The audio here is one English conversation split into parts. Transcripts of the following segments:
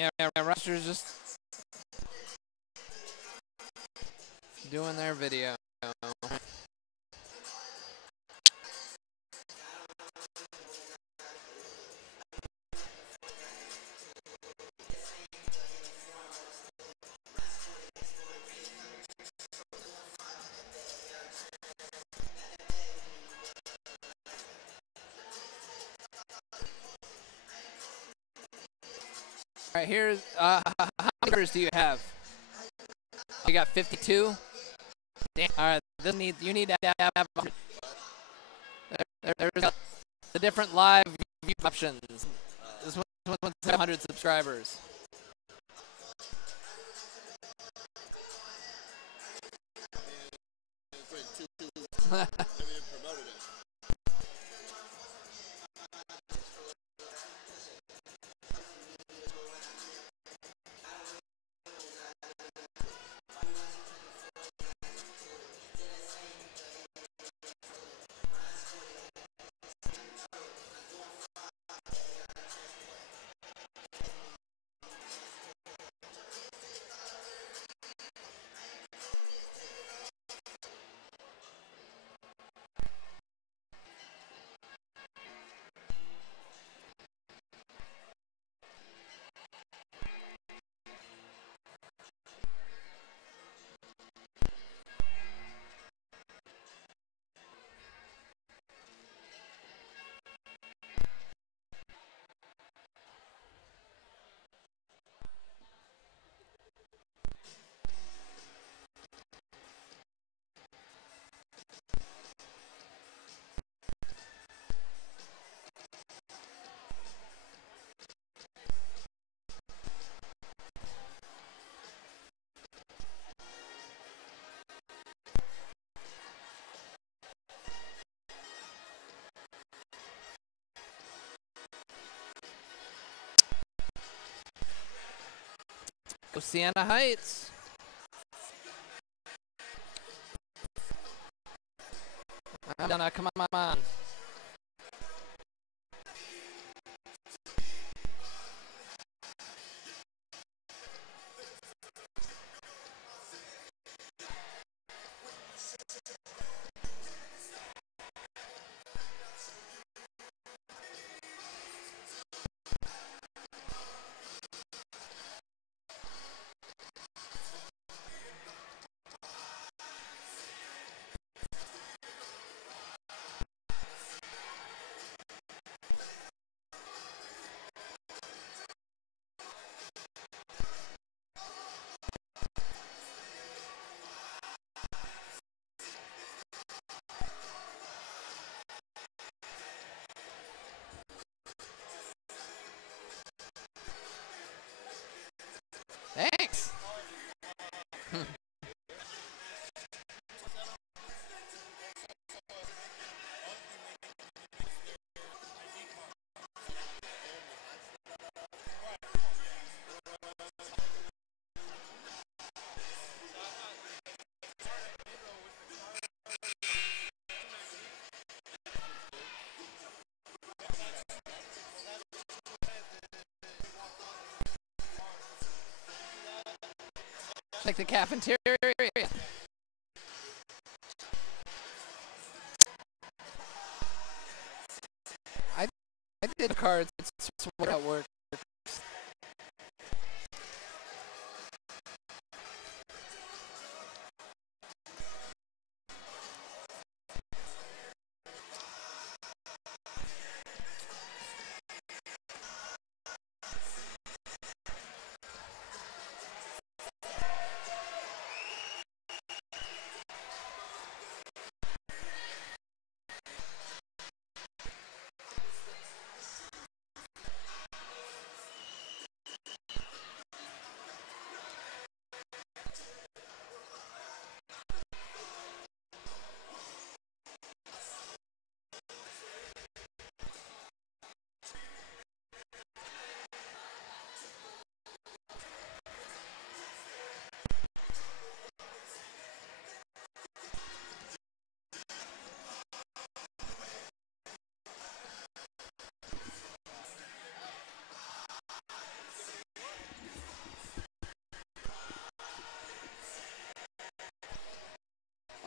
Rochester's just doing their video. All right, here's how many numbers do you have? You got 52. Damn. All right, you need to have. There's the different live view options. This one's 100 subscribers. Go Siena Heights. Come on. Thanks. Like the cafeteria. I did cards. It's what at work.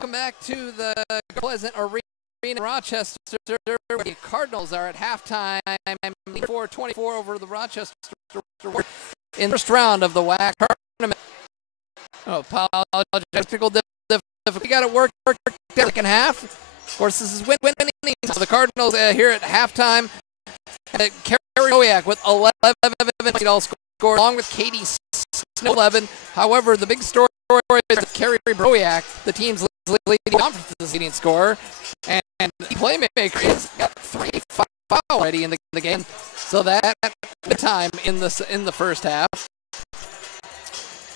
Welcome back to the Pleasant Arena in Rochester. The Cardinals are at halftime, 4-24 over the Rochester in the first round of the WHAC tournament. Oh, apologize. Technical difficulty. We got it work second half. Of course, this is winning. So the Cardinals here at halftime. Carrie WHAC with 11 all scored, along with Katie Snow 11. However, the big story is that Carrie WHAC, the team's leading conference's leading scorer, and playmaker has got 3 fouls already in the game. So that the time in the first half.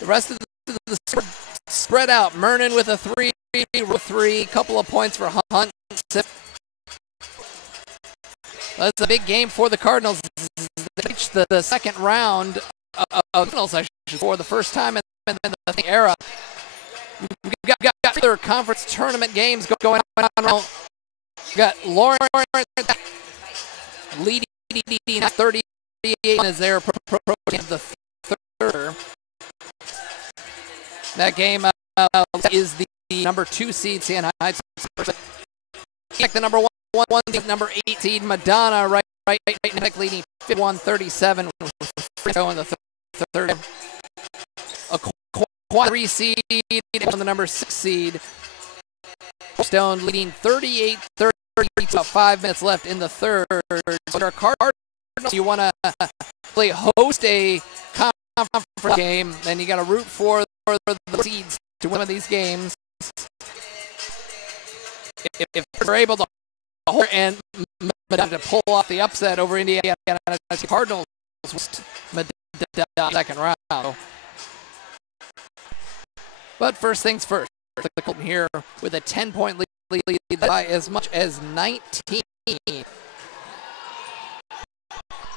The rest of the spread out. Mernon with a 3, couple of points for Hunt. That's a big game for the Cardinals. They reached the second round of finals for the first time in the era. We've got other conference tournament games going on. We've got Lauren leading 38 as they're approaching the third. That game is the number 2 seed, San Heights. The number 1 seed, number 8 seed, Madonna, right leading 51-37 in the third. A 3 seed on the number 6 seed. Stone leading 38-30. About 5 minutes left in the third. So our Cardinals, you want to play host a conference game, then you got to root for the seeds to win one of these games. If they're able to hold and to pull off the upset over Indiana Cardinals, second round. But first things first, the Colton here with a 10-point lead by as much as 19.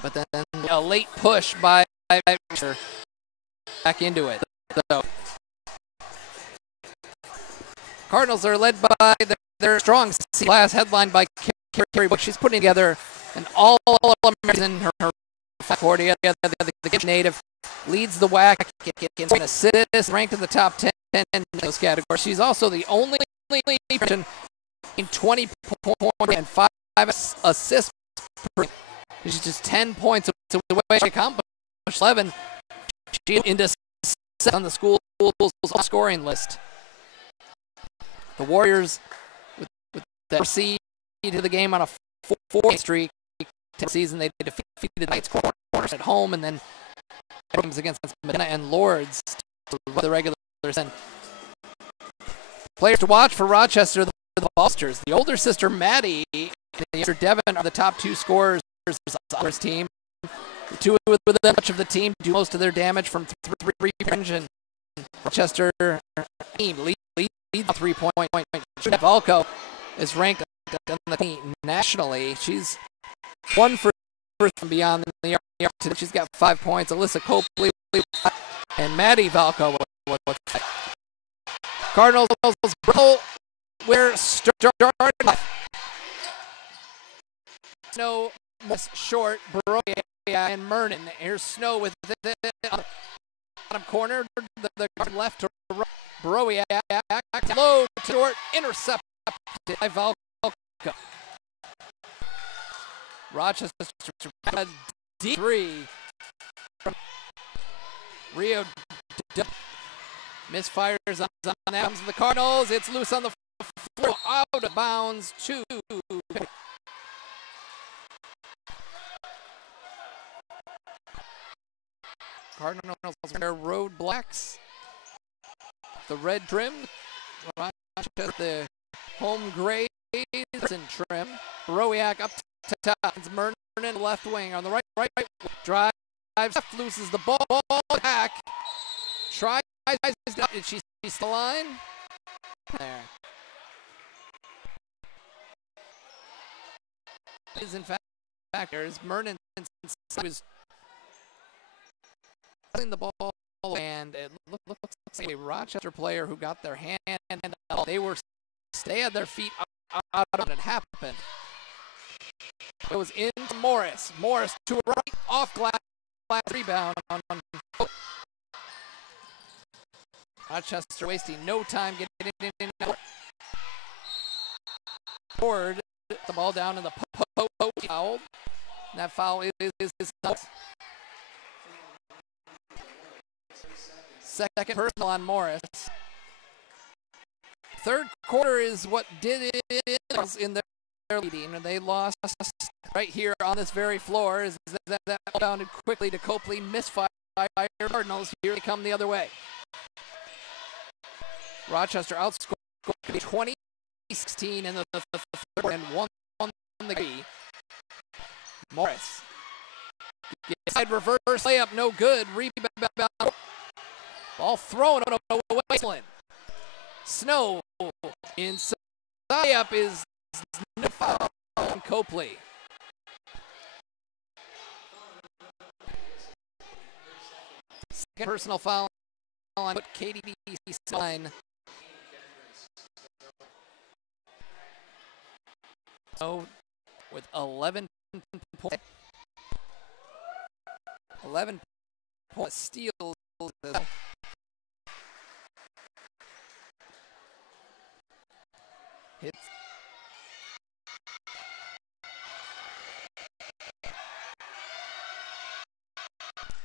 But then a late push by back into it. So Cardinals are led by their strong class, headlined by Carrie Bush. She's putting together an all-American. Her Concordia, the native, leads the WHAC in assists, ranked in the top 10 in those categories. She's also the only person in 20 points and 5 assists per. She's just 10 points away. She accomplished 11. She's into 7 on the school's scoring list. The Warriors, with the seed to the game on a 4 streak season, they defeated the Knights Corners at home, and then games against Medina and Lords the regular season. Players to watch for Rochester, the Foster's. The older sister Maddie and the younger Devin are the top 2 scorers on his team. The two with much of the team do most of their damage from 3 range, and Rochester team lead 3-point. Valco is ranked on the team nationally. She's 1 for beyond the arc. She's got 5 points. Alyssa Copley and Maddie Valco. Cardinals we're starting. Snow short, Baroya and Mernon. Here's Snow with the bottom corner. The guard left to Baroya. Low, short, intercept by Valco. Rochester D3 from Rio. Misfires on that. Comes the Cardinals. It's loose on the floor. Out of bounds. 2. Cardinals wear road blacks. The red trim. Rochester, the home gray and trim. Baroyak up to top. It's Mernon left wing on the right. Drives left, loses the ball. Back. Tries. Did she see the line? There. Is in fact there's Mernon was the ball, and it looks like a Rochester player who got their hand, and they had their feet out of it happened. It was into Morris. Morris to a right, off glass rebound on Rochester wasting no time getting in. forward, the ball down in the foul. That foul is second personal on Morris. Third quarter is what did it in their leading, and they lost right here on this very floor. Is that bounded quickly to Copley, misfire Cardinals. Here they come the other way. Rochester outscored 20-16 in the third and won the game. Morris. Side reverse layup, no good. Rebound. Ball thrown away. Snow inside. Layup is no foul on Copley. Second personal foul on KDB's line. So with 11 points. 11 points steals. Hits.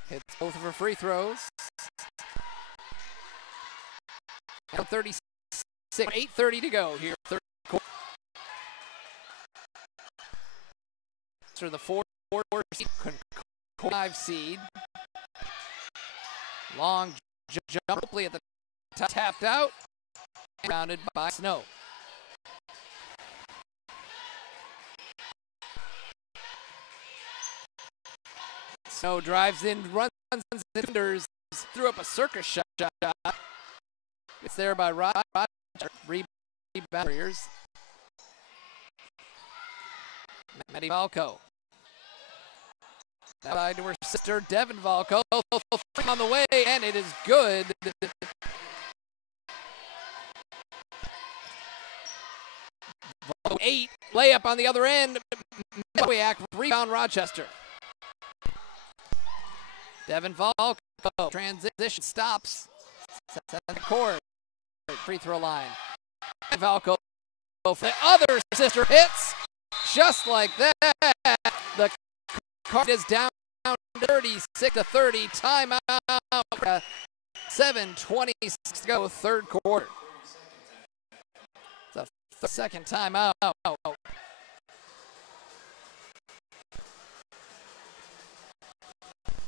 Hits both of her free throws. 36, 8:30 to go here. Third quarter. So the 4 seed, 5 seed. Long jump at the top, tapped out, rounded by Snow. Snow drives in, runs, cinders, threw up a circus shot. It's there by Rochester. Rebounders. Maddie Valco. That side to her sister, Devin Valco. On the way, and it is good. 8, layup on the other end. WHAC, rebound Rochester. Devin Valco, transition, stops. Sets the court. Free throw line. Valco, for the other sister hits. Just like that, the card is down 36-30. Timeout. 7:26 to go. Third quarter. The second timeout.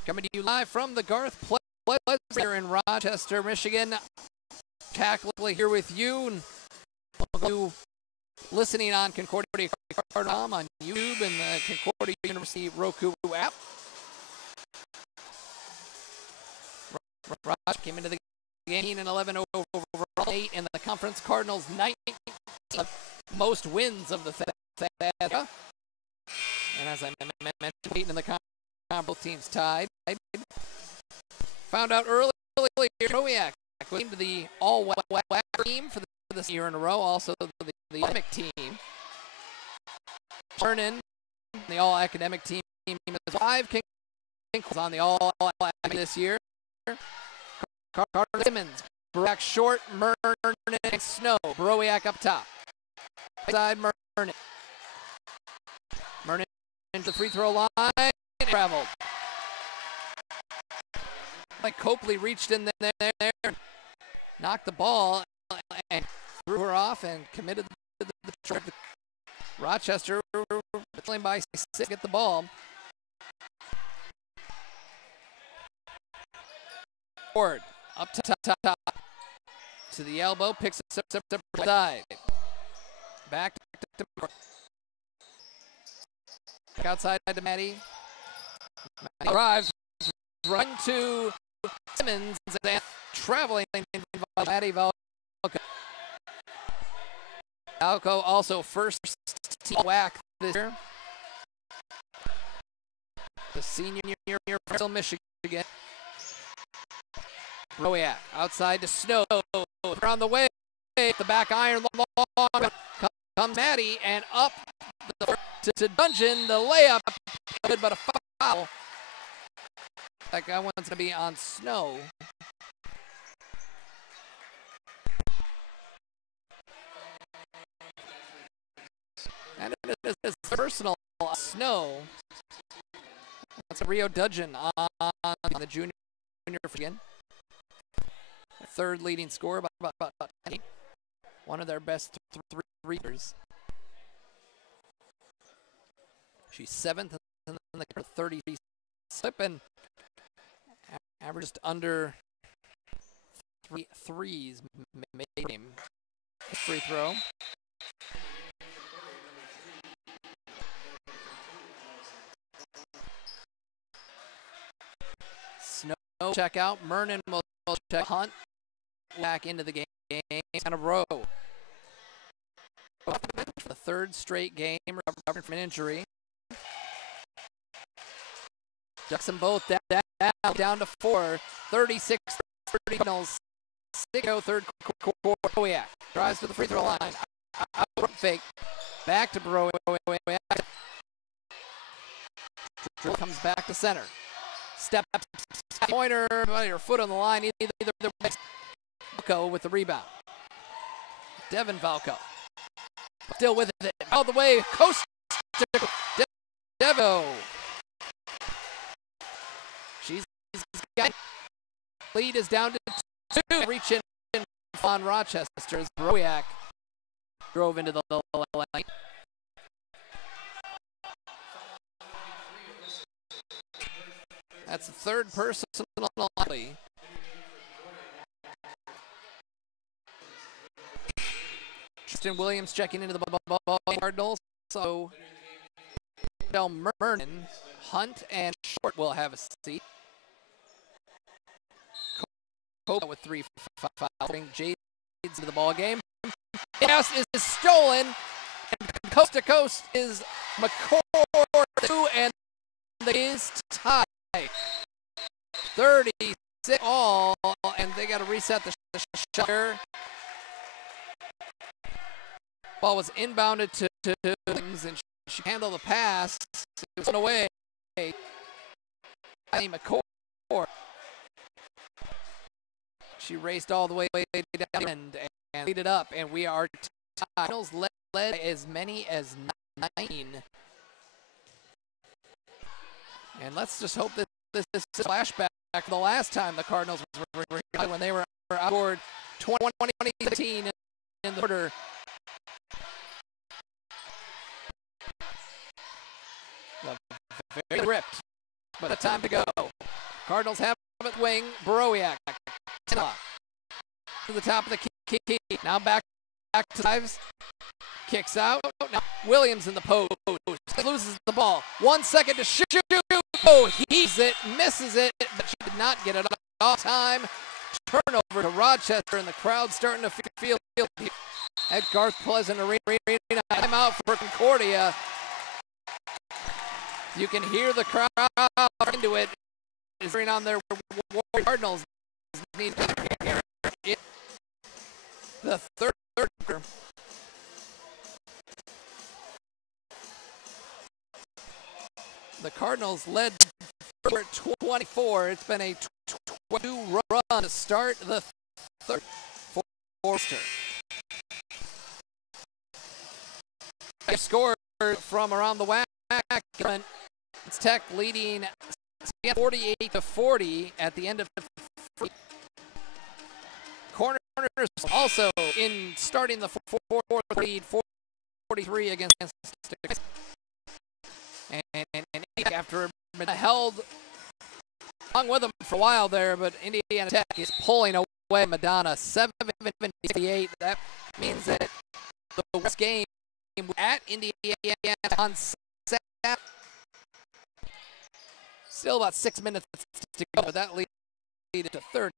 Coming to you live from the Garth Pleasure here in Rochester, Michigan. Tackle here with you. And you listening on Concordia Cardinals on YouTube and the Concordia University Roku app. Rochester came into the game and 11 overall, 8 in the conference. Cardinals 19, most wins of the area. And as I mentioned, 8 in the conference, both teams tied. Found out earlier, WHAC came to the all-WHAC team for this year in a row. Also the academic team. Vernon, the all-academic team. 5 Kings on the all-academic this year. Carter Simmons, Browiak short, Mernon and Snow. Browiak up top. Side Mernon. Mernon into the free throw line. Traveled. Like Copley reached in there, knocked the ball, and threw her off and committed the trip. Rochester playing by 6, get the ball. Forward, up top, to the elbow, picks it up side. Back to outside to Maddie. Maddie arrives, run to Simmons, and traveling Maddie Valco. Valco also first team WHAC this year. The senior year from Michigan. WHAC outside to Snow. On the way, the back iron long. Comes Maddie and up to Dungeon. The layup, good, but a foul. That guy wants to be on Snow. And it is personal snow. That's a Rio Dudgeon on the junior again. Third leading scorer by about 10. One of their best three readers. She's 7th in the 30 slip and averaged under 3 threes. Made him free throw. Snow check out. Mernon will check. Hunt back into the game. And a row. For the third straight game, recovering from an injury. Ducks them both down to 4. 36-30 Cardinals. 6-0 third quarter. WHAC drives to the free throw line. Out fake. Back to Bro. Comes back to center. Step up. Pointer. Your foot on the line. Either Valco with the rebound. Devin Valco. Still with it. All the way. Coast to Devo. She's got lead is down to 2. Reach in on Rochester as WHAC drove into the lane. That's the third person lately. Tristan Williams checking into the Cardinals. So Del Mernon, Hunt, and Short will have a seat. Copa with 3 fouls. Bring Jades into the ball game. Pass is stolen. And coast to coast is McCord 2, and the is tie. 36 all, and they got to reset the shot. Ball was inbounded to Williams, and she handled the pass. It was away. McCord. She raced all the way down and lead it up, and we are tied. Led as many as 9. And let's just hope that this is a flashback the last time the Cardinals were when they were outscored 20-18 in the quarter. Very ripped, but it's time to go. Cardinals have it wing. WHAC to the top of the key. Now back to Ives. Kicks out. Now Williams in the post. Loses the ball. 1 second to shoot. Oh, he's it. Misses it, but she did not get it off time. Turnover to Rochester, and the crowd starting to feel at Garth Pleasant Arena. Timeout for Concordia. You can hear the crowd into it. Is on their Cardinals. Need the third. The Cardinals led 24. It's been a 2 run to start the third for Rochester. They scored from around the WHAC. It's Tech leading 48-40 at the end of the free. Corners also in starting the fourth lead 43 against and after held along with them for a while there, but Indiana Tech is pulling away Madonna 7-58. That means that the West game at Indiana on Saturday. Still about 6 minutes to go, but that lead to 30.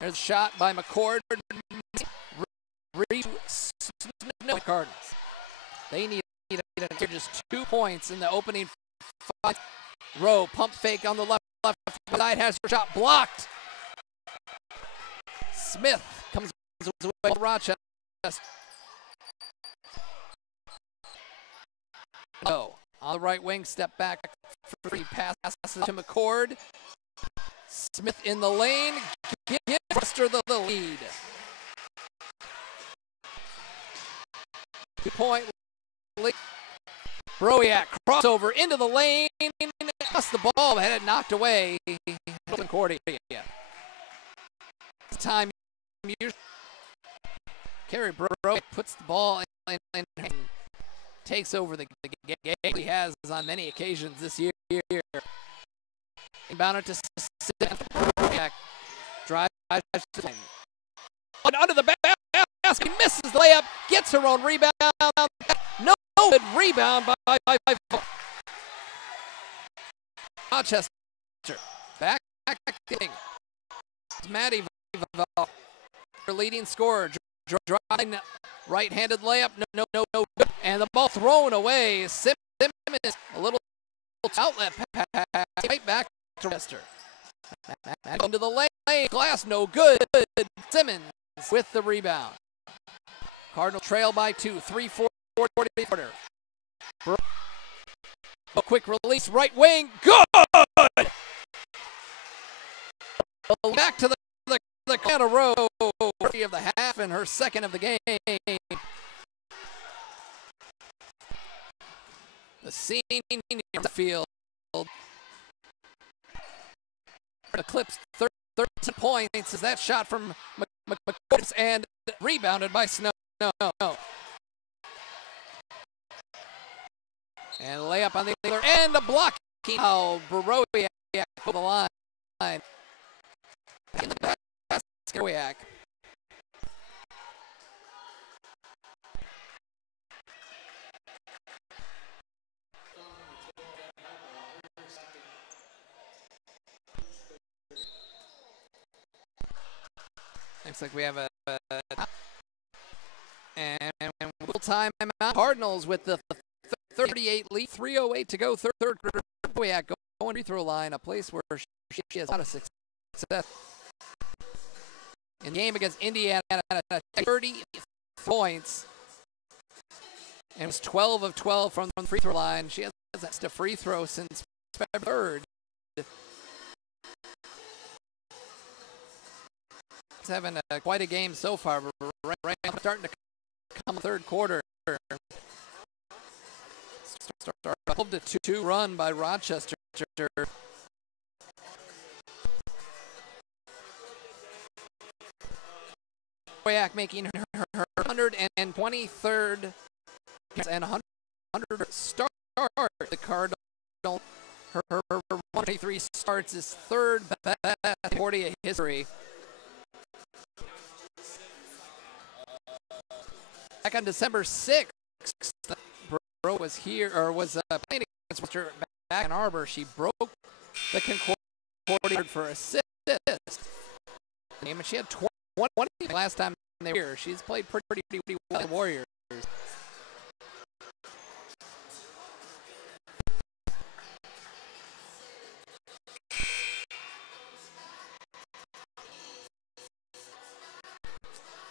There's a shot by McCord. Cardinals. They need just 2 points in the opening 5. Rowe pump fake on the left side, has her shot blocked. Smith comes away to Rochester. No, on the right wing, step back, free pass to McCord. Smith in the lane, give Rochester the lead. 2-point WHAC crossover into the lane. Lost the ball, had it knocked away. Concordia. Time Carey Bro puts the ball in and takes over the game he has on many occasions this year. Inbound to WHAC. Drive to the under the basket, misses the layup, gets her own rebound. No good rebound by Rochester. Back getting Maddie leading scorer, driving right-handed layup. No. And the ball thrown away. Simmons a little outlet pass right back to Rochester. Into the lane, glass no good. Simmons with the rebound. Cardinal trail by 2, 3-4 quarter. A quick release, right wing, good! Back to the kind of row of the half and her second of the game. The scene in the field. Eclipsed 13 points as that shot from McCoy and rebounded by Snow. And layup on the other end, a block. Oh, WHAC to the line. WHAC. Looks like we have a time out. Cardinals with the 38 lead, 3:08 to go, third quarter. WHAC going free throw line, a place where she has a lot of success. In the game against Indiana, 30 points, and it was 12 of 12 from the free throw line. She hasn't missed a free throw since February 3rd. It's having quite a game so far. Right now, starting to come third quarter. Start 12-2 run by Rochester. WHAC making her 123rd and 100 start. The Cardinal, her 123 starts is third best in Concordia history. Back on December 6th, Bro was here, or was playing against Rochester back in Arbor. She broke the Concordia record for assist. And she had 20 last time they were here. She's played pretty well with the Warriors.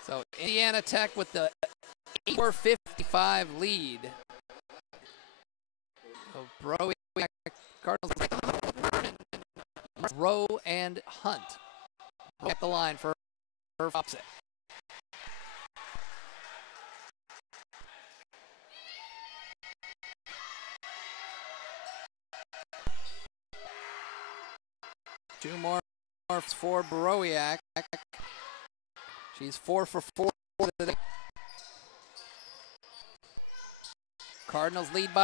So Indiana Tech with the 8-4-55 lead. So Bro, Cardinals, Rowe and Hunt at the line for offset. Two more for WHAC. She's 4 for 4 today. Cardinals lead by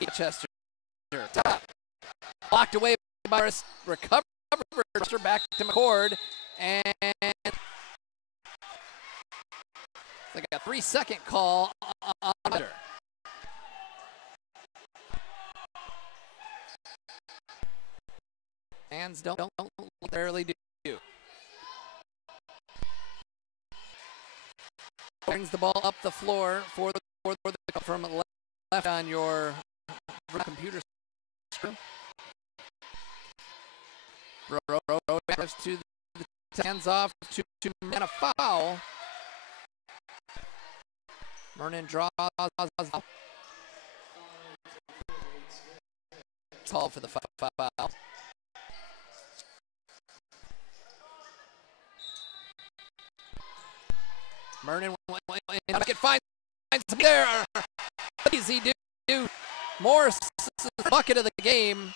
Rochester. Blocked away by recovered back to McCord, and they got a 3-second call on her. Hands don't rarely do. Brings the ball up the floor for the from left on your computer screen. Bro to the hands off to and a foul. Vernon draws. Call for the foul. Mernon finds there. easy do. Morris, bucket of the game.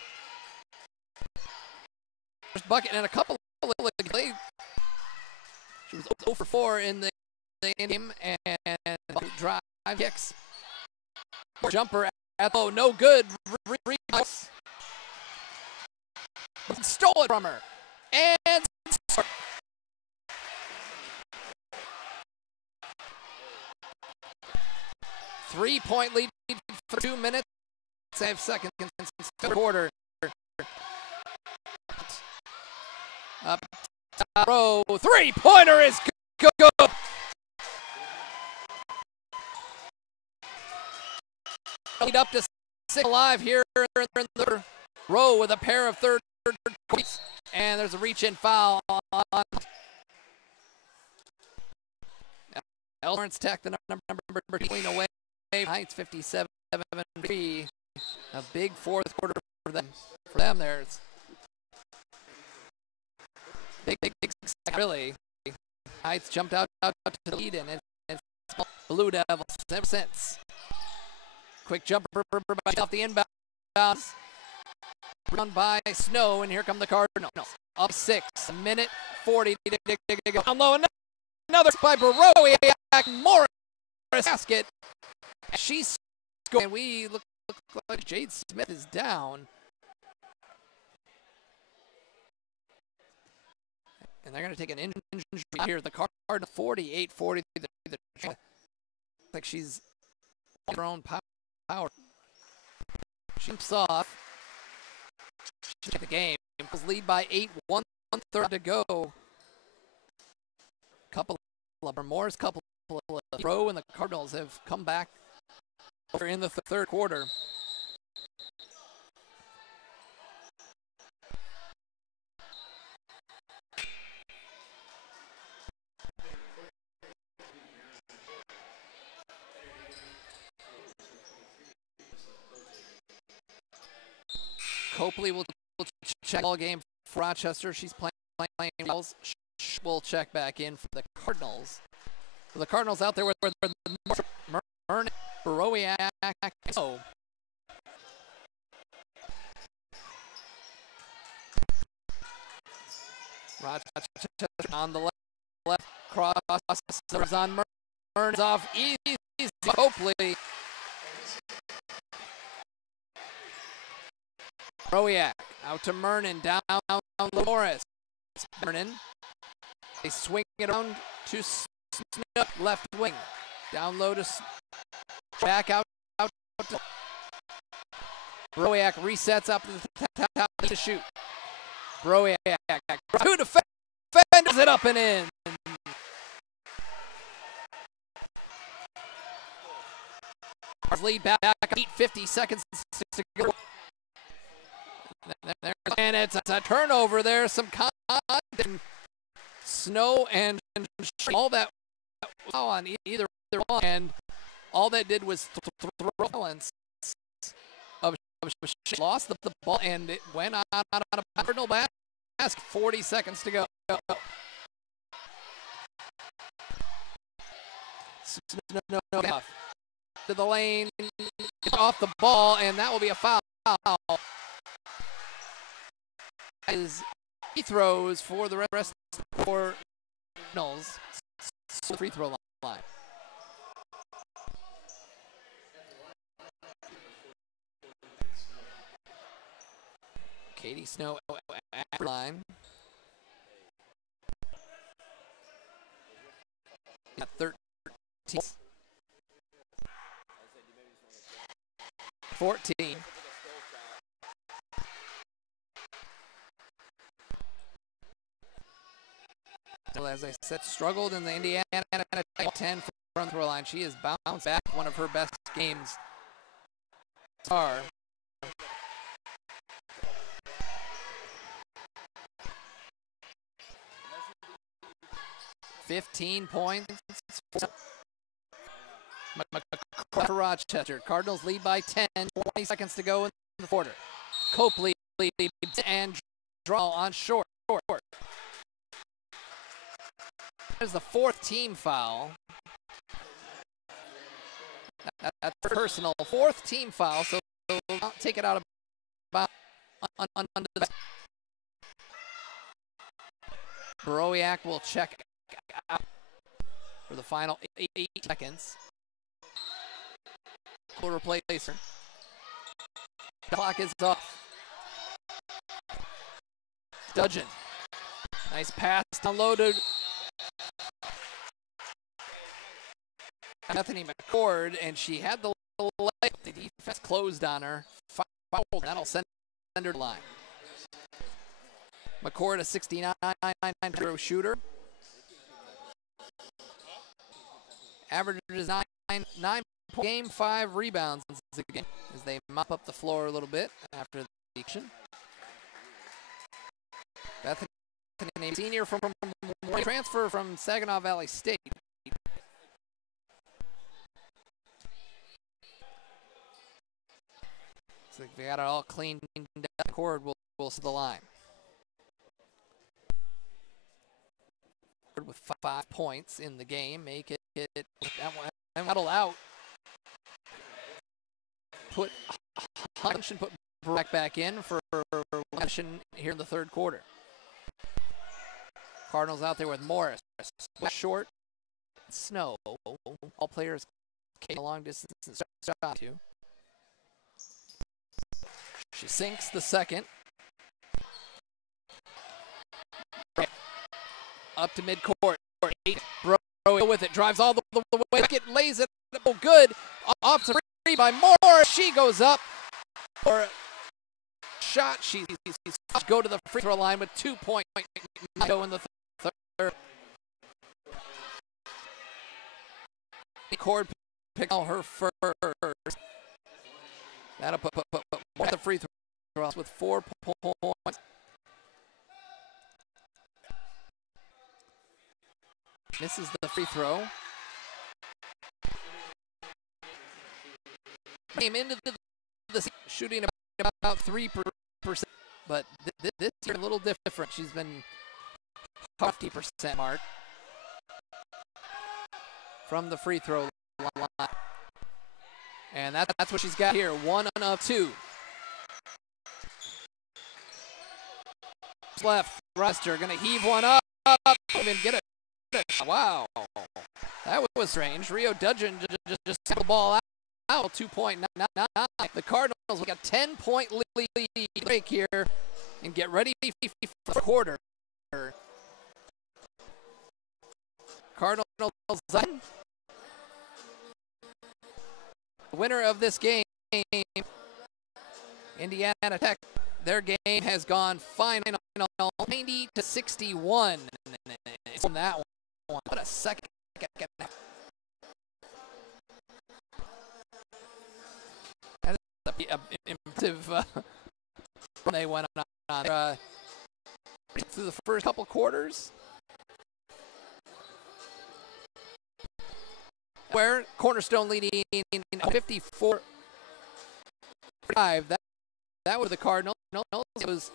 First bucket and a couple of plays. She was 0 for 4 in the game and drive kicks. Jumper at low, no good. Stole it from her. And 3-point lead for 2 minutes. 5 seconds in the quarter. Up top row, 3-pointer is good. Lead up to 6 alive here in the row with a pair of third points. And there's a reach-in foul on Lawrence Tech, the number between away. Heights 57-3. A big fourth quarter for them. There's big really. Heights jumped out to the lead, and it's Blue Devils ever since. Quick jumper off the inbounds. Run by Snow, and here come the Cardinals. Up 6, a minute 40 to go. Down low, another by WHAC. Morris basket. She's scoring, and we look like Jade Smith is down. And they're going to take an injury here. The Cardinals 48-40. Like she's on her own power. She jumps off. She took the game. Lead by 8, 1/3 to go. Couple of Moore's couple of Rowe and the Cardinals have come back in the third quarter. Copley will check all game for Rochester. She's playing Wells. Will check back in for the Cardinals. So the Cardinals out there with Mern, WHAC. Oh. Rochester on the left cross on Mern is off easy. Copley. WHAC out to Mernon, down Morris. Mernon. They swing it around to Snow, left wing. Down low to back out to WHAC resets up to the top to shoot. WHAC 2 defenders it up and in. Lead back 8:50 seconds to go. And it's a turnover there. Some contact. Snow and all that on either one, and all that did was throw balance of lost the ball, and it went on a Cardinal basket. 40 seconds to go. No, to the lane, off the ball, and that will be a foul. As he throws for the rest of the Cardinals, free throw line. Katie Snow at line. Got 13. 14. As I said, struggled in the Indiana 10 front throw line. She has bounced back one of her best games. Are 15 points for Rochester. Cardinals lead by 10. 20 seconds to go in the quarter. Copley leads and draw on short. There's the 4th team foul. That's personal, fourth team foul, so I'll take it out of bounds under the basket. WHAC will check out for the final 8 seconds. Will replace her. The clock is off. Dudgeon. Nice pass downloaded. Bethany McCord, and she had the leg. The defense closed on her. Foul. That'll send her to the line. McCord, a 69 shooter. Averages 9 game, 5 rebounds again as they mop up the floor a little bit after the action. Bethany, a senior from transfer from Saginaw Valley State. So they got it all cleaned down. Cord will see the line. With 5 points in the game, make it that one huddle out. Put back in for action here in the third quarter. Cardinals out there with Morris, short, Snow. All players came a long distance shot to. She sinks the second. Up to midcourt. 8. Bro with it. Drives all the way. It lays it good. Off to free by Moore. She goes up for a shot. She's go to the free throw line with 2 points. Go in the third. Cord picked all her first. That'll put the free throws with 4 points. Misses the free throw. Came into the shooting about 3%, but this year a little different. She's been 50% mark from the free throw line, and that's what she's got here. 1 of 2. Left, Rochester gonna heave one up, and get it. Wow, that was strange. Rio Dudgeon just took the ball out. 2-point. The Cardinals got 10-point lead break here and get ready for the quarter. Cardinals, the winner of this game, Indiana Tech. Their game has gone final 90-61. From that one. What a second. That is impressive. They went on through the first couple quarters. Where Cornerstone leading in 54-5. That was the Cardinals. It was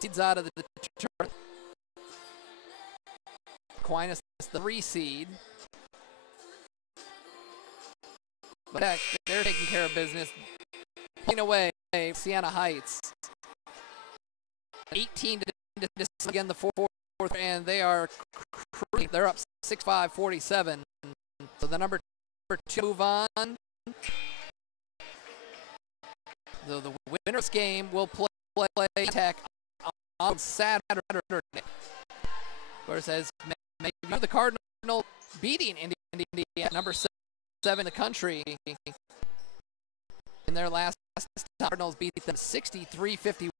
seeds out of the chart. Aquinas, the 3 seed. But heck, they're taking care of business. Pulling away Siena Heights. 18 to again the fourth, and they are they're up 65-47. So the number 2 move on. The winner's game will play Tech on Saturday. Of course, as maybe the Cardinal beating Indiana, number 7 in the country. In their last Cardinals beat them 63-51.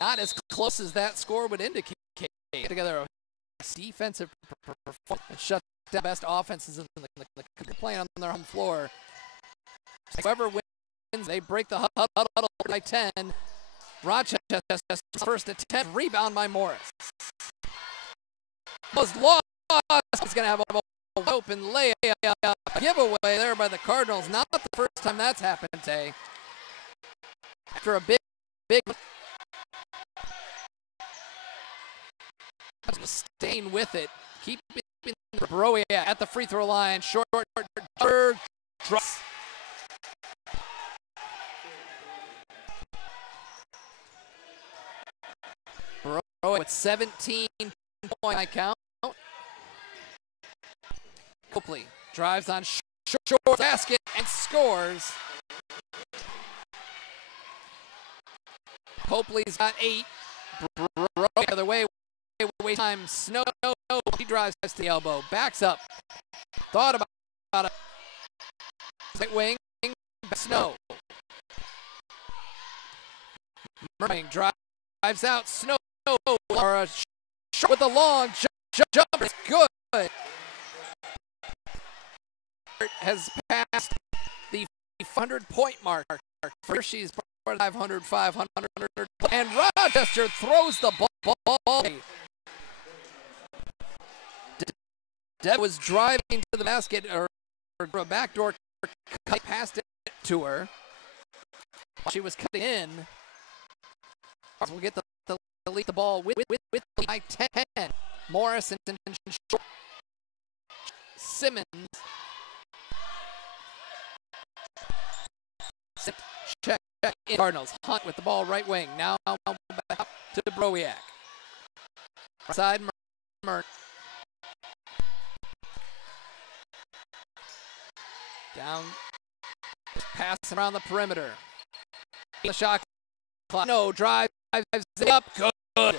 Not as close as that score would indicate. Together a defensive performance and shut down best offenses in the playing on their home floor. Whoever wins, they break the huddle by 10. Rochester first attempt, rebound by Morris. Was lost. He's going to have an open layup. Giveaway there by the Cardinals. Not the first time that's happened today. After a big staying with it, keeping Broia at the free throw line. Short drops. Broia with 17-point count. Copley drives on short basket and scores. Copley's got 8. The other way. Waste time. Snow. He drives to the elbow. Backs up. Thought about it. Right wing. Snow. Murray drives out. Snow. Or a shot with a long jump. It's good. Has passed the 500-point mark. First, she's 500. And Rochester throws the ball. Deb was driving to the basket or a backdoor cut past it to her. She was cutting in. We'll get the lead the ball with by 10. Morrison short. Simmons. Check in. Cardinals. Hunt with the ball right wing. Now back up to Browiak. Side Mert. Down. Pass around the perimeter. The shot clock. No, drives it up. Good.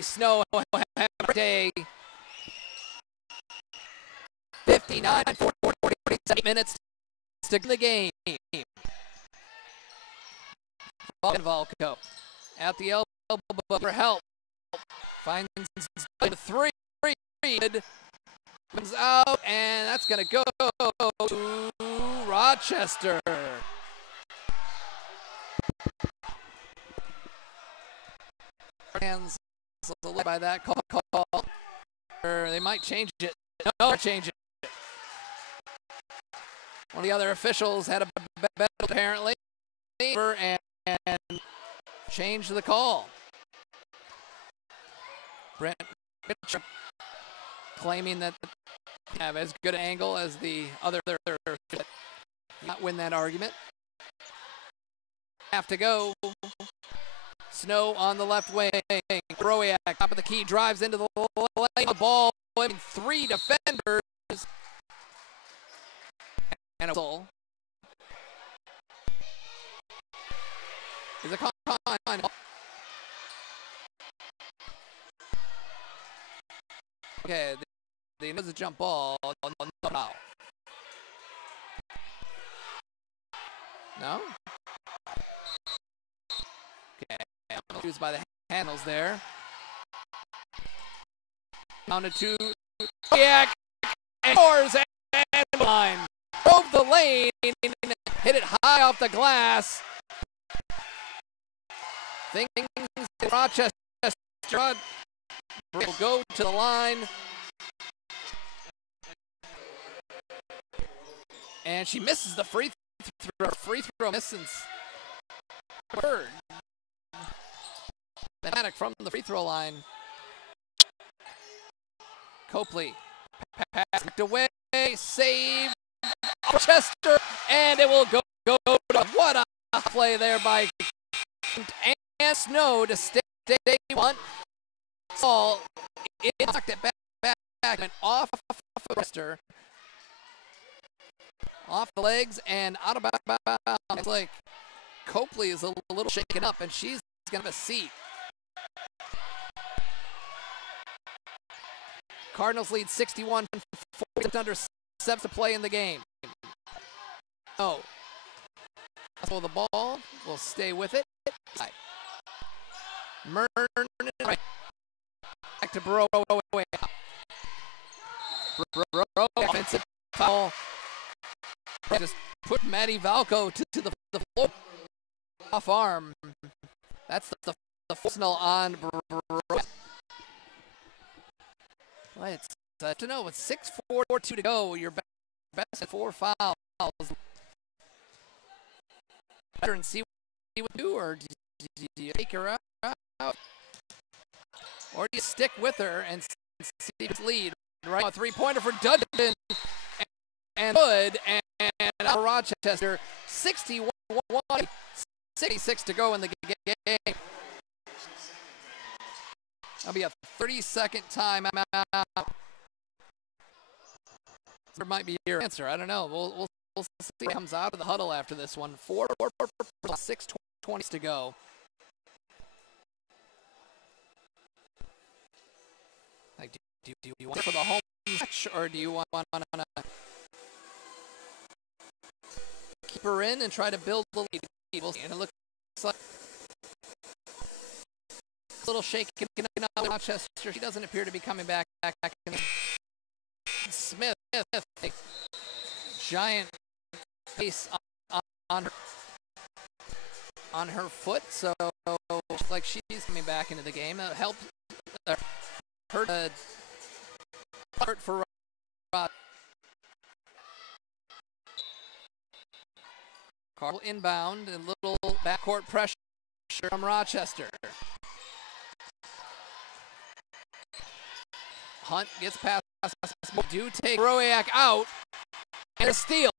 Snow day. 59, 48 minutes to the game. Valco at the elbow for help. Finds the 3. Comes out, and that's going to go to Rochester. Hands by that call. They might change it. No, change it. One of the other officials had a bet apparently and changed the call. Brent Bishop claiming that they have as good an angle as the other not win that argument. Have to go. Snow on the left wing. Browiak, top of the key, drives into the lane. The ball, 3 defenders. And a goal. Is a con. Okay, there's a jump ball. No? Okay, used by the handles there. Down to 2. Yeah, and scores and line. Drove the lane, hit it high off the glass. Things in Rochester will go to the line. And she misses the free throw misses. Third. Fanatic from the free throw line. Copley passed away, save Rochester, and it will go to what a play there by and Snow to stay one. Ball, it knocked it back, and off Rochester. Off the legs and out of bounds. It's like Copley is a little shaken up, and she's going to have a seat. Cardinals lead 61-4, under 7 to play in the game. Oh. So the ball will stay with it. Mern right. Back to Bro. Offensive foul. Just put Maddie Valco to the floor. Off arm. That's the personal on Bro. Well, it's to know with 6:42 to go, your best at 4 fouls. Better and see what you do, or do you take her out? Or do you stick with her and see its lead? Right, a three-pointer for Dudgeon and good, and Rochester, 61-66 to go in the game. That'll be a 30-second timeout. There might be your answer. I don't know. We'll see what comes out of the huddle after this one. 6:20 to go. Like, do you want for the home match, or do you want to keep her in and try to build the lead? And it looks like a little shaking out Rochester. She doesn't appear to be coming back. Smith, giant pace on her foot, so like she's coming back into the game. Help her for Rod. Carl inbound and little backcourt pressure from Rochester. Hunt gets past. Do take WHAC out and a steal.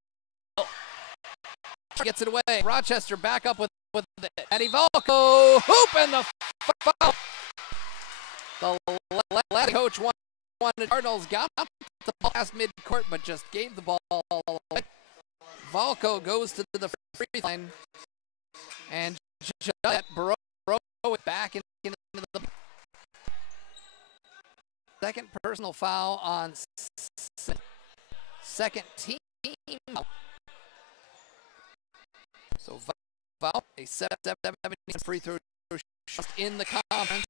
Gets it away. Rochester back up with it. Eddie Valco hoop and the foul. The coach wanted Cardinals got up the ball past midcourt, but just gave the ball away. Valco goes to the free line and Jet Bro back into the second personal foul on second team. So Val, a 7-7 free throw in the conference.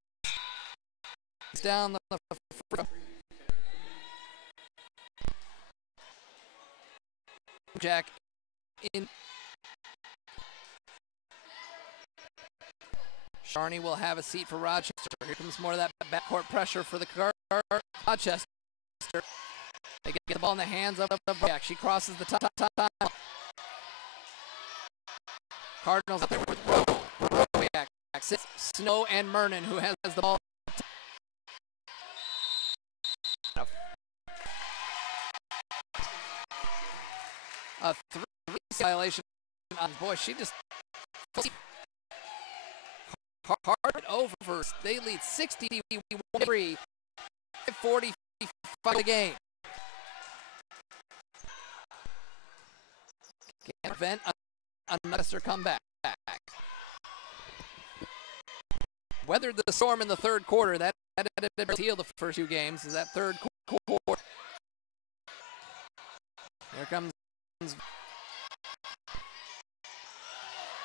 It's down the front. Jack in. Sharney will have a seat for Rochester. Here comes more of that backcourt pressure for the Rochester. They get the ball in the hands of WHAC. She crosses the top. Cardinals up there with WHAC. Snow and Mernon, who has the ball. A 3 violation. Boy, she just hard over. They lead 63, 45 the game. Can't prevent another comeback. Weathered the storm in the third quarter. That healed the first 2 games. Is that third quarter? Here comes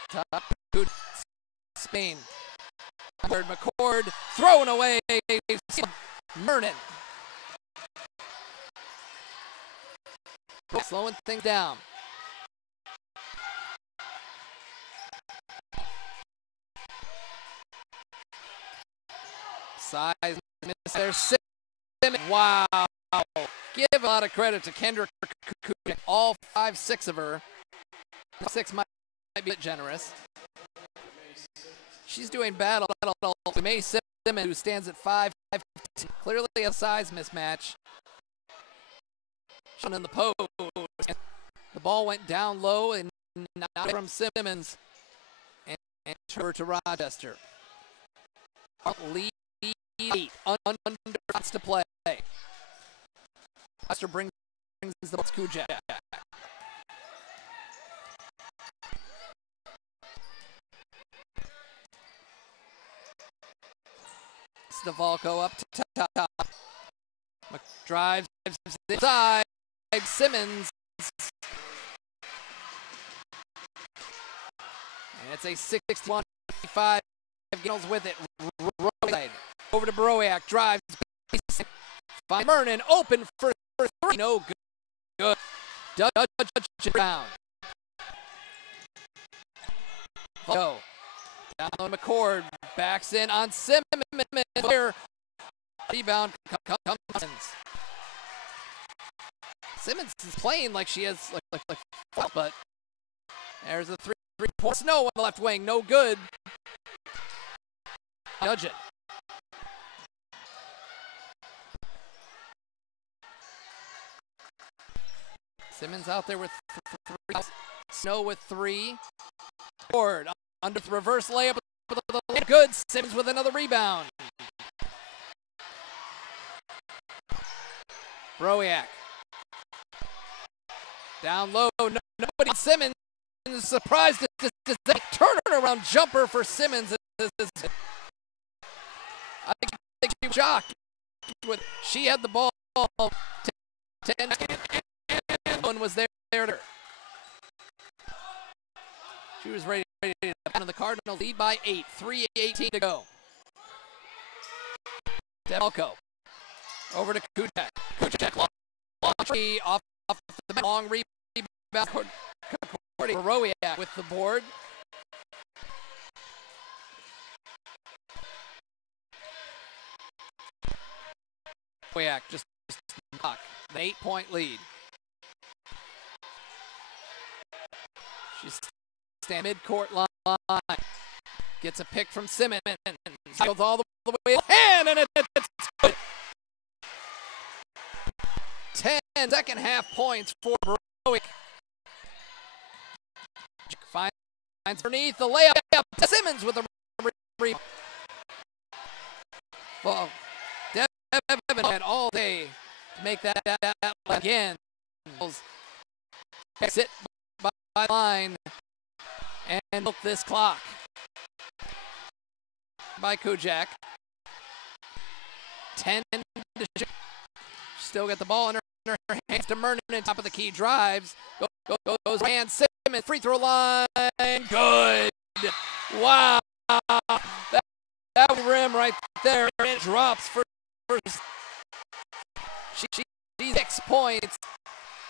top Spain. McCord throwing away Mernon. Slowing things down. Size miss there. Simmons. Wow. Give a lot of credit to Kendra. All 5'6" of her. 6 might be a bit generous. She's doing battle. May Simmons, who stands at 5'5", clearly a size mismatch. Shown in the post. The ball went down low and not from Simmons and her to Rochester. Lead 8 under to play. Rochester brings the ball to Kujak. Stavalco up to top. Drives inside. Simmons. And it's a 61-55. Gills with it. Right. Over to WHAC. Drives. Find Mernon open for 3. No good. Dudge down. Go. Down on McCord. Backs in on Simmons. Rebound comes. Simmons is playing like she has like but there's a 3-point Snow on the left wing. No good. Judge it. Simmons out there with three. Snow with three. Board under the reverse layup. Good. Simmons with another rebound. WHAC. Down low. Nobody. Simmons. Surprised to turnaround jumper for Simmons. I think she was shocked. She had the ball. 10 one was there. She was ready to pound the Cardinals lead by 8. 3:18 to go. Delco over to Kuchak. Kuchak long three off the long rebound. Concordia WHAC with the board. WHAC just knock the 8-point lead. She's standing midcourt line. Gets a pick from Simmons. Goes all the way and it's good. 10 second half points for WHAC. Finds underneath the layup. Simmons with a rebound. Well, Devin had all day to make that again. Sit by the line and milk this clock. By Kuchak. 10 to shoot. Still got the ball in her hands to Mernon, top of the key, drives. Goes hand, Simmons, free throw line, good. Wow, that rim right there, it drops for she 6 points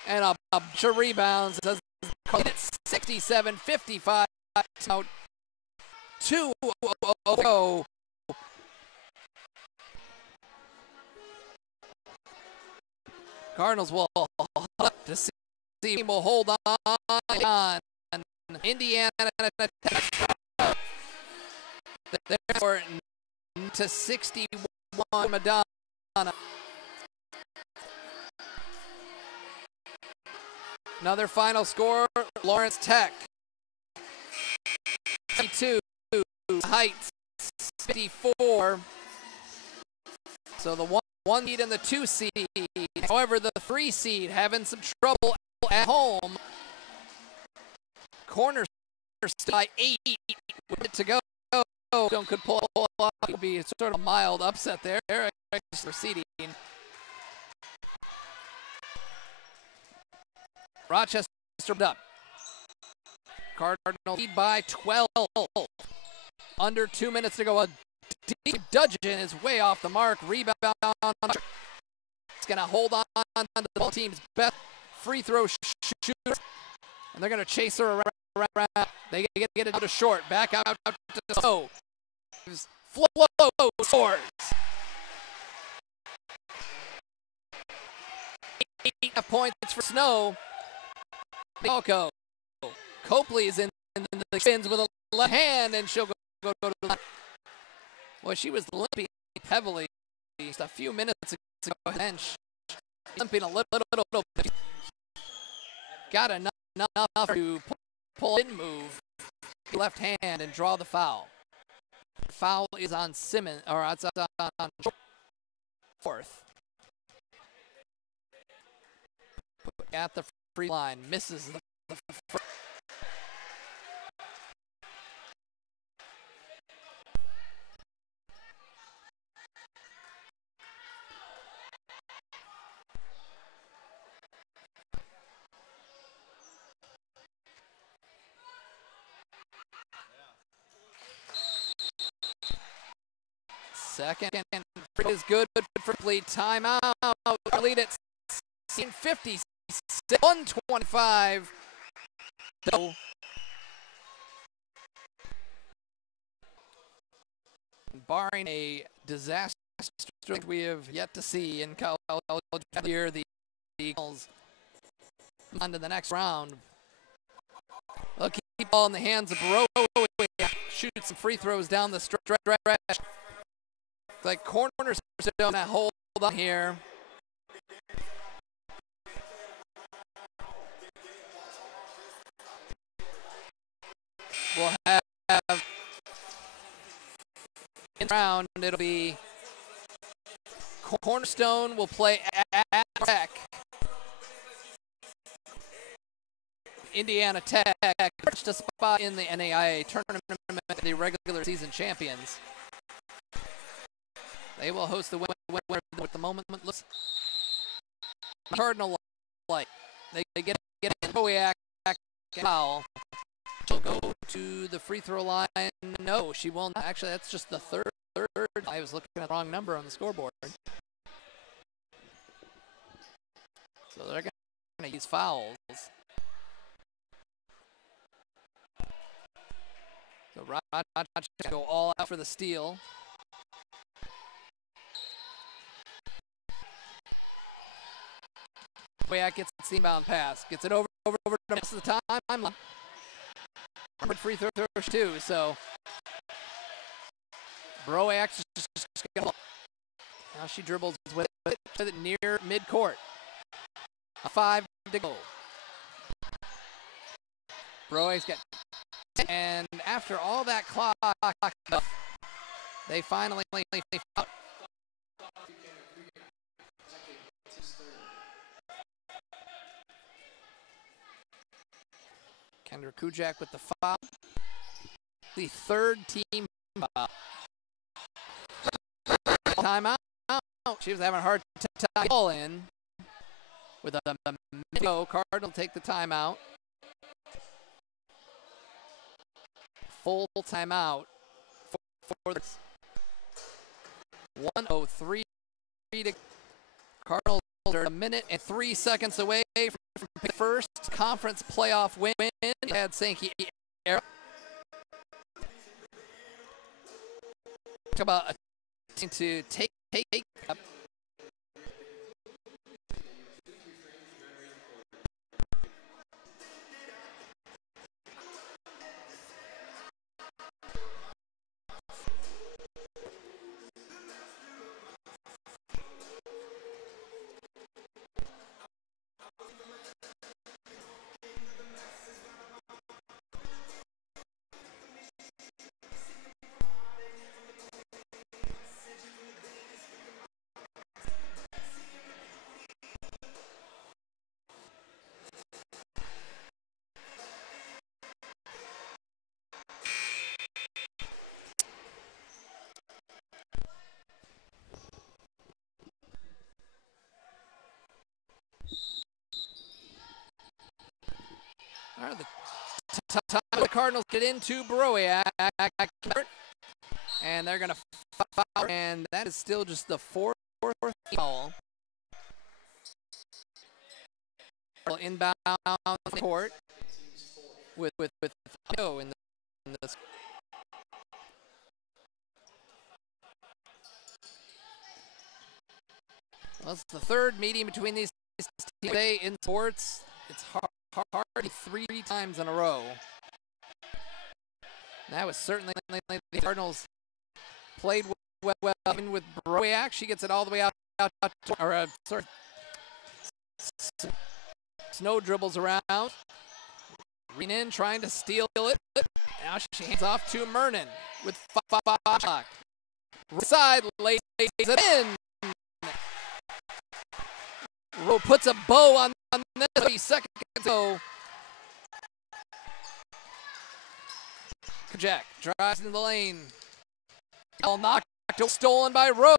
and a bunch of rebounds. It's 67-55 out. 2-0. Cardinals will have to see will hold on. Indiana they're to 61. Madonna. Another final score. Lawrence Tech 52. Heights 54. So the one seed and the 2 seed. However, the 3 seed having some trouble at home. Corners by 8 with it to go. Could pull off. It would be sort of a mild upset there. Proceeding. Rochester up. Cardinals lead by 12. Under 2 minutes to go. A deep dudgeon is way off the mark. Rebound. It's going to hold on to the ball team's best free throw shooter. And they're going to chase her around. They get it to short. Back out to Snow. Flow scores. 8 points for Snow. Delco. Copley is in the spins with a left hand, and she'll go to the left. Well, she was limping heavily just a few minutes ago. Bench limping a little bit. Got enough to pull in, move left hand, and draw the foul. The foul is on Simmons, or it's on fourth. At the free line, misses the first. Second is good for complete timeout. Lead at 50, 125. Barring a disaster we have yet to see in college year, the Eagles on to the next round. They'll keep the ball in the hands of Bro. Shoot some free throws down the stretch. Like corners don't hold on here. we'll have in the round, it'll be Cornerstone will play at Tech. Indiana Tech reached a spot in the NAIA tournament, the regular season champions. They will host the winner at the moment. Looks Cardinal light. They get in WHAC foul. She'll go to the free throw line. No, she won't. Actually, that's just the third. I was looking at the wrong number on the scoreboard. So they're going to use fouls. So Rochester go all out for the steal. WHAC gets the inbound pass. Gets it over to the rest of the time. Free throw too, so WHAC just now she dribbles with it near midcourt. 5 to go. WHAC's got 10, and after all that clock, they finally out. Kendra Kujak with the foul. The third team foul. Timeout. She was having a hard time ball in. With a Cardinal take the timeout. Full timeout for this. 1:03 to Cardinals are a minute and 3 seconds away from the first conference playoff win. Had Sankey era. Talk about a team to take up. All right, the Cardinals get into WHAC, and they're going to foul, and that is still just the fourth foul. Inbound court with in this. Well, it's the third meeting between these teams today in sports. It's hard 3 times in a row. That was certainly the Cardinals played well even with WHAC. She gets it all the way out or sorry. Snow dribbles around. Lean in, trying to steal it. Now she hands off to Mernon with 5 o'clock. Side lays it in. Rowe puts a bow on this 30 seconds ago. Kajak drives into the lane. All knocked, stolen by Rowe.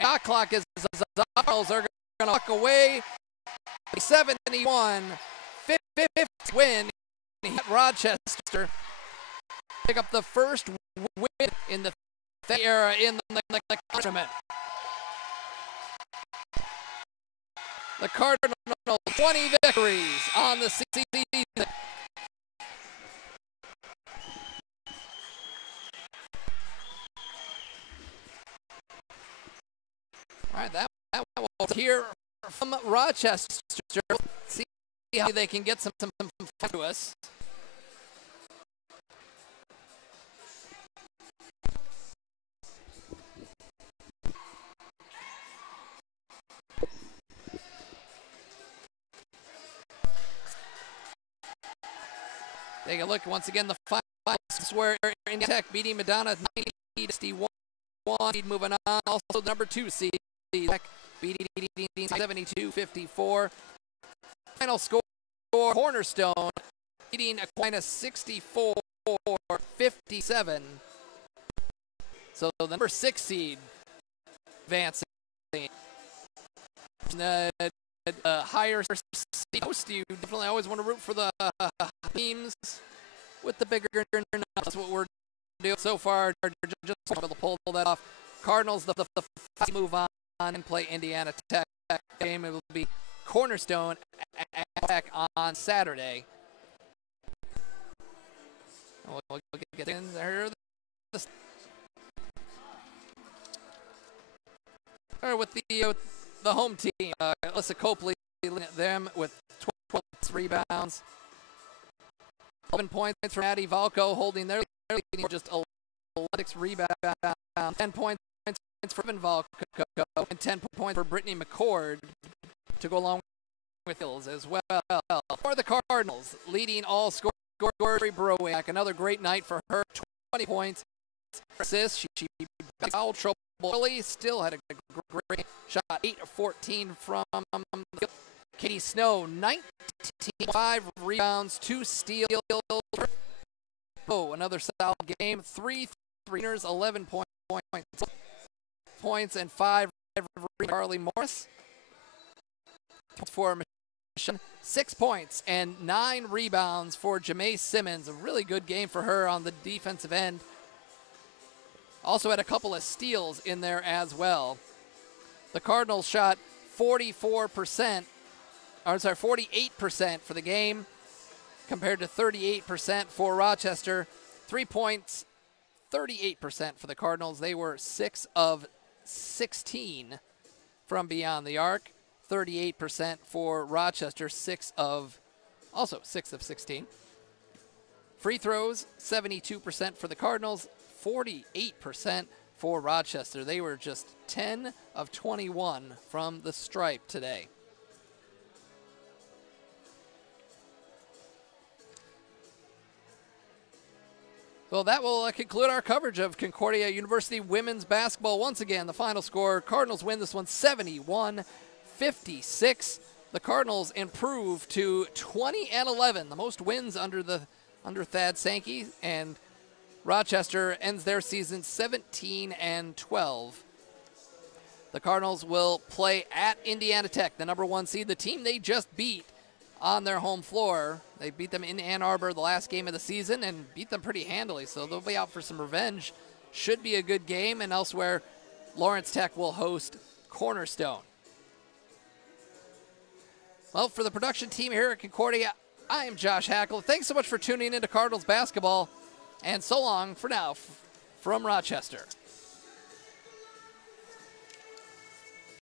Shot clock is Owls are going to walk away. 71, 50 win at Rochester. Pick up the first win in the era in the tournament. The Cardinals 20 victories on the season. All right, that will hear from Rochester. See how they can get some fun to us. Take a look once again. The final where Indiana Tech beating Madonna 90-61. Moving on. Also number 2 seed Tech beating 72-54. Final score: Cornerstone beating Aquinas 64-57. So the number 6 seed advancing. Higher seed host. You definitely always want to root for the teams with the bigger numbers. That's what we're doing so far. Just able to pull that off. Cardinals the move on and play Indiana Tech game. It will be Cornerstone Tech on Saturday. We'll get in there. With the home team, Alyssa Copley leading them with 12 rebounds. 11 points from Addie Valco, holding their leading just 11 rebounds. 10 points for Evan Valco and 10 points for Brittany McCord to go along with Hills as well. For the Cardinals, leading all scorer WHAC. Another great night for her. 20 points, assists. She foul trouble early. Still had a great shot. 8 of 14 from Katie Snow. 5 rebounds, 2 steals. Oh, another solid game. 3 three-pointers, 11 points, and 5 for Carly Morris. For Michelle, 6 points and 9 rebounds for Jamae Simmons. A really good game for her on the defensive end. Also had a couple of steals in there as well. The Cardinals shot 48% for the game compared to 38% for Rochester. 3 points, 38% for the Cardinals. They were 6 of 16 from beyond the arc. 38% for Rochester, 6 of 16. Free throws, 72% for the Cardinals, 48% for Rochester. They were just 10 of 21 from the stripe today. Well, that will conclude our coverage of Concordia University women's basketball. Once again, the final score, Cardinals win this one 71-56. The Cardinals improve to 20-11, the most wins under Thad Sankey, and Rochester ends their season 17-12. The Cardinals will play at Indiana Tech, the number 1 seed, the team they just beat on their home floor. They beat them in Ann Arbor the last game of the season and beat them pretty handily, so they'll be out for some revenge. Should be a good game, and elsewhere, Lawrence Tech will host Cornerstone. Well, for the production team here at Concordia, I am Josh Hackle. Thanks so much for tuning into Cardinals basketball, and so long for now from Rochester.